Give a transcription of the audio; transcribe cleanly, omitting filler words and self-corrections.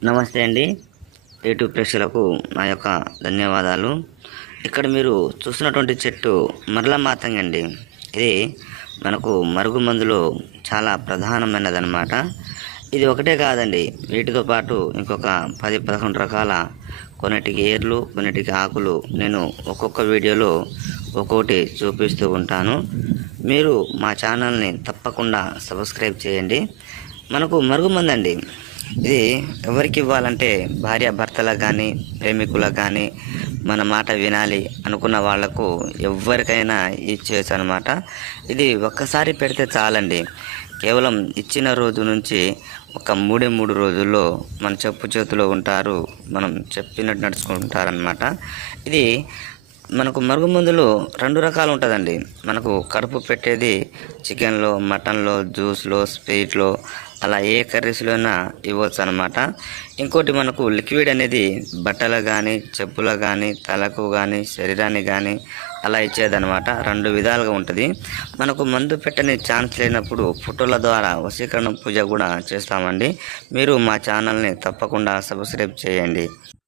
నమస్తే అండి. యూట్యూబ్ ప్రేక్షకులకు నా యొక్క ధన్యవాదాలు. ఇక్కడ మీరు చూస్తున్నటువంటి చెట్టు మరల మాతంగి అండి. ఇది మనకు మరుగుమందులో చాలా ప్రధానమైనదన్నమాట. ఇది ఒకటే కాదండి, వీటితో పాటు ఇంకొక 10-11 రకాల, కొన్నిటికి ఏర్లు, కొన్నిటికి ఆకులు నేను ఒక్కొక్క వీడియోలో ఒక్కొక్కటి చూపిస్తూ ఉంటాను. మీరు మా ఛానల్ని తప్పకుండా సబ్స్క్రైబ్ చేయండి. మనకు మరుగుమందండి, ఇది ఎవరికి ఇవ్వాలంటే భార్య భర్తలకు కానీ, ప్రేమికులకు కానీ, మన మాట వినాలి అనుకున్న వాళ్లకు ఎవరికైనా ఇచ్చేయచ్చు అనమాట. ఇది ఒక్కసారి పెడితే చాలండి. కేవలం ఇచ్చిన రోజు నుంచి ఒక 3 రోజుల్లో మన చెప్పు చేతిలో ఉంటారు, మనం చెప్పినట్టు నడుచుకుంటారనమాట. ఇది మనకు మరుగుమందులు 2 రకాలు ఉంటుందండి. మనకు కడుపు పెట్టేది చికెన్లో, మటన్లో, జ్యూస్లో, స్వీట్లో, అలా ఏ కర్రీస్లో అయినా ఇవ్వచ్చు అనమాట. ఇంకోటి మనకు లిక్విడ్ అనేది బట్టలకు కానీ, చెప్పులకు కానీ, తలకు కానీ, శరీరానికి కానీ అలా ఇచ్చేదనమాట. 2 విధాలుగా ఉంటుంది. మనకు మందు పెట్టని ఛాన్స్ లేనప్పుడు ఫోటోల ద్వారా వశీకరణ పూజ కూడా చేస్తామండి. మీరు మా ఛానల్ని తప్పకుండా సబ్స్క్రైబ్ చేయండి.